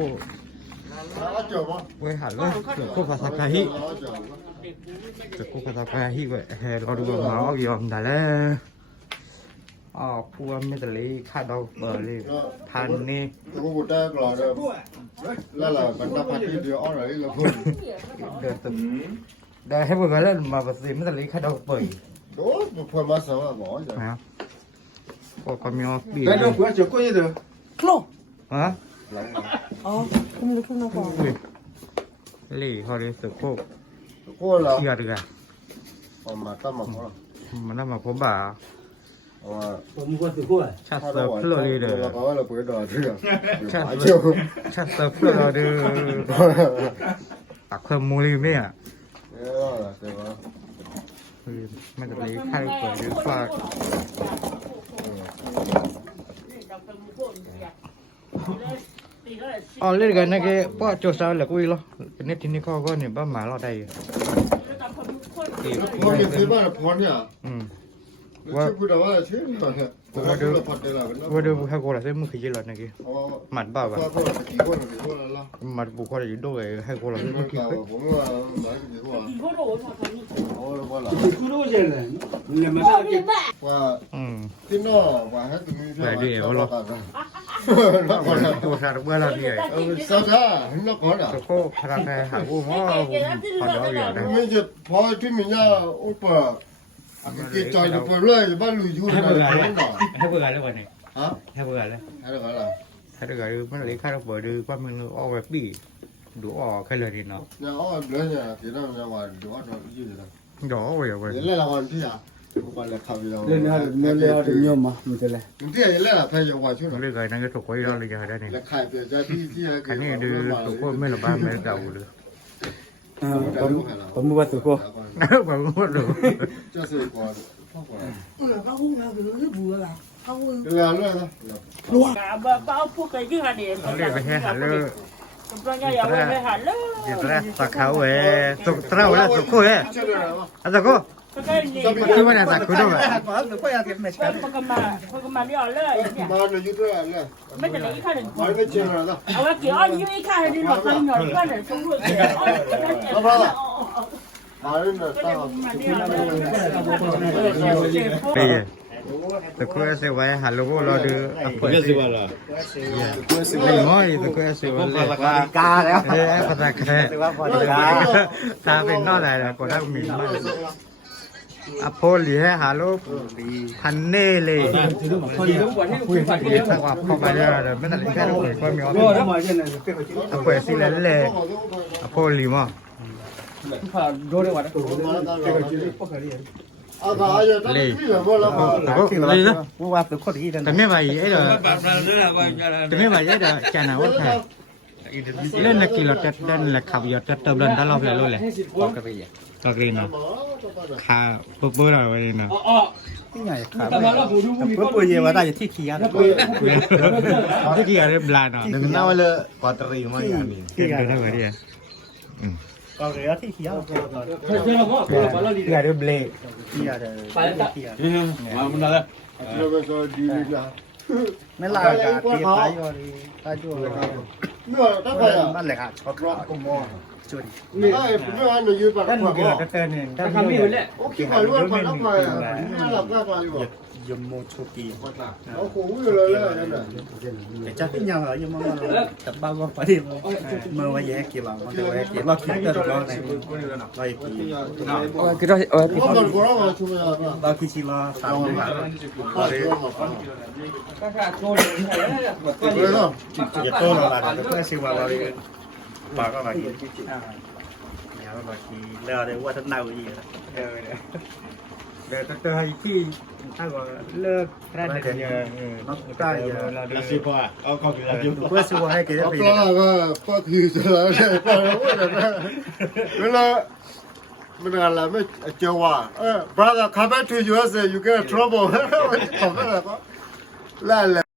โคเว้ยหันเลยสุโคภาษาไทยสุโคภาษาไทยเว้ยเราดูมาเอายอมได้แล้วอ๋อพวกไม่แต่เลยค่าดอกเบอร์เลยพันนี่กูพูดได้ก่อนเลยแล้วล่ะมันนับพันที่เดียวอะไรล่ะพูดเดินตึกได้ให้พวกเรามาประสิทธิ์ไม่แต่เลยค่าดอกเบอร์โอ้พวกมาสาวหมอจ้ะพวกเขามีออฟบีได้ดอกเบอร์จะกู้ยังเด้อคล้องฮะอ๋อคุณรู้คุณน้องก่อนเลยเขาเรียกสุโคเชียร์กันมาตั้มมาพอมันตั้มมาผมบ่าผมก็สุโคชัดเซิร์ฟเฟลอร์เด้อเราเปิดดอเด้อชัดเซิร์ฟเฟลอร์เด้อตักเพิ่มมูลไหมอ่ะมันจะเลยค่าเปิดด้วยฝากอ๋อเล่นกันนะแกป้าโจซาเหลือกุ้ยเหรอเป็นเน็ตที่นี่เขาก็เนี่ยบ้าหมาเราได้เขาจะซื้อบ้านพรเนี่ยว่าพูดว่าชื่อเนี่ยว่าเดี๋ยวให้กูละเส้นมึงขี้เล่นนะแกหมัดบ้าป่ะหมัดบุคคลอยู่ด้วยให้กูละเส้นมึงขี้ผมว่าหมัดกี่คนว่าที่นอกว่าให้ตัวนี้ใช่ไหมตัวชาติเมื่อเราเนี่ยสาวจ้าเห็นแล้วก่อนอ่ะโคพลังในหาผู้พ่อพอเดี๋ยวอย่างนั้นไม่จะพอที่มีเนี่ยอุปกิจจอยจะเปิดเลยบ้านลุยอยู่ให้เบื่อแล้ววันนี้ฮะให้เบื่อแล้วให้เบื่อมันเลยค่าเราเปิดดูว่ามันออกแบบบี้ดูออกแค่เลยทีเนาะเนี่ยออกเลยเนี่ยที่เราจะว่าดูว่าเรายืดเลยดอกเว้ยเว้ยเล่นละวันที่อ่ะวันละคำเราเล่นนะเล่นแล้วถึงยอมมั้ยมันจะเลยถึงที่จะเล่นละใครจะว่าช่วยเล่นกันนั่นก็ถูกไว้เราเลยจะได้เนี่ยแล้วใครเปลี่ยนใจที่คันนี้ดูถูกก็ไม่ระบายไม่เก่าเลยผมว่าถูกก็ผมว่าถูกจะซื้อกว่าเขาหุ้นเราคือที่บัวล่ะเขาหุ้นเรื่องนะรัวบ้าพวกไก่ที่หันเนี่ยเขาเรียกไปแค่หันเลยตะเขาเว้ตกเต้าแล้วตกคู่เว้อะตะคู่คือมันตะคู่ด้วยพวกมาเรียกเลยมาเลยยุ่งด้วยเลยไม่จะเลยอีกข้างหนึ่งไม่เจอแล้วเอาไว้เกี่ยวยุ่งอีกข้างหนึ่งหลอกกันหน่อยก็เลยสมรู้เอาพอละมาเรื่องต่อปีตะคุยเสียไว้หันลูกเราดูเปิดสิว่าล่ะไม่ง้อยตะคุยเสียไว้เลยกาแล้วภาษาแค่ตาเป็นนอกไหนล่ะก็ได้มีมากอโพลีให้หาลูกพันเน่เลยคุยสักว่าเข้าไปได้เลยไม่ต้องแค่เปิดก็มีออเปิดสิแล้วเลยอโพลีมั้งเลยเลยนะว่าเป็นคนที่แต่ไม่ไหวไอ้เด้อแต่ไม่ไหวไอ้เด้อจานาว่าใครเล่นนักกีฬาจะเล่นนักขับยอดจะเติมเดินตลอดเลยเลยก็กรีนนะขาปุ๊บปุ๊บอะไรนะที่ไหนขาปุ๊บปุ๊บเยอะว่าได้ที่ขี้อะไรที่ขี้อะไรบลานะเดี๋ยวน่าว่าเลยปอตรีมาอย่างนี้ที่อะไรได้ไหมเนี่ยก็เลยที่ขี้อะไรที่อะไรเบลที่อะไรมามันอะไรไม่ลากาตีตายอยู่ดิตายอยู่นั่นแหละครับรอบกุมมอช่วยนี่ไม่ว่าหนูยืนปากขวาก็เตือนเองถ้าทำนี่เลยโอเคขอรู้ว่าปากขวาน่าหลับน่าฟังอยู่ยมโมโชกีโอ้โหเลยนั่นน่ะแต่จะเป็นยังไงยมโมแต่บางวันพอดีเมื่อวันแยกกี่บางวันแต่วันแยกกี่เราคิดแต่เราในเราอีกกี่คือเราเราคิดชิลาสามเดือนอย่าโตเราละแต่เพื่อชิวาเราเลยปากก็มากินเนี่ยก็มากินแล้วเดี๋ยวว่าท่านเน่าอีกเดี๋ยวเตอให้ที่ถ้าว่าเลิกได้เดี๋ยวได้เราดูสิพ่อเอาเข้าไปแล้วเพื่อสิว่าให้เกิดไปก็คือจะเลยเวลามันอะไรไม่เจอว่าbrother come back to USA you get trouble ทำอะไรก็แล้ว